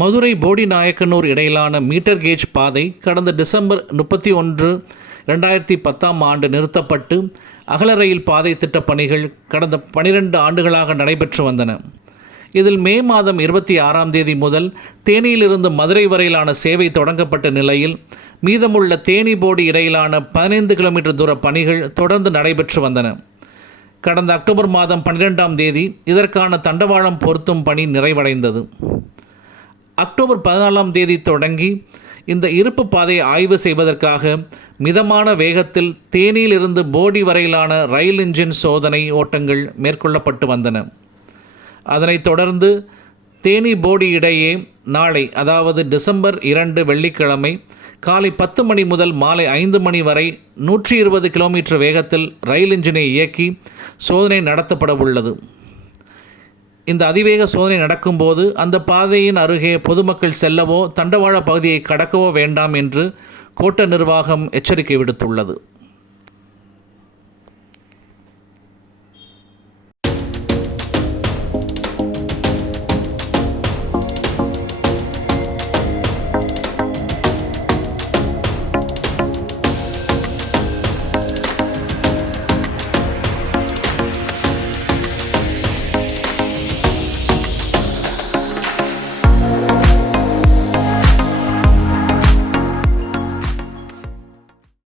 மதுரை போடி நாயக்கனூர் இடையிலான metre gauge பாதை கடந்த டிசம்பர் 31, 2010 நிறுத்தப்பட்டு அகல ரயில் பாதை திட்டப் பணிகள் கடந்த 12 ஆண்டுகளாக நடைபெற்று வந்தன. இதில் மே மாதம் 26 முதல் தேனியிலிருந்து மதுரை வரையிலான சேவை தொடங்கப்பட்ட நிலையில் மீதமுள்ள தேனி போடி இடையிலான 15 கிலோமீட்டர் தூர பணிகள் தொடர்ந்து நடைபெற்று வந்தன. கடந்த அக்டோபர் மாதம் 12 இதற்கான தண்டவாளம் பொருத்தும் பணி நிறைவடைந்தது. அக்டோபர் 14 தொடங்கி இந்த இருப்பு பாதையை ஆய்வு செய்வதற்காக மிதமான வேகத்தில் தேனியிலிருந்து போடி வரையிலான ரயில் இன்ஜின் சோதனை ஓட்டங்கள் மேற்கொள்ளப்பட்டு வந்தன. அதனைத் தொடர்ந்து தேனி போடி இடையே நாளை, அதாவது டிசம்பர் 2 வெள்ளிக்கிழமை காலை 10 மணி முதல் மாலை 5 மணி வரை 120 கிலோமீட்டர் வேகத்தில் ரயில் இன்ஜினை இயக்கி சோதனை நடத்தப்பட உள்ளது. இந்த அதிவேக சோதனை நடக்கும்போது அந்த பாதையின் அருகே பொதுமக்கள் செல்லவோ தண்டவாள பகுதியை கடக்கவோ வேண்டாம் என்று கோட்ட நிர்வாகம் எச்சரிக்கை விடுத்துள்ளது.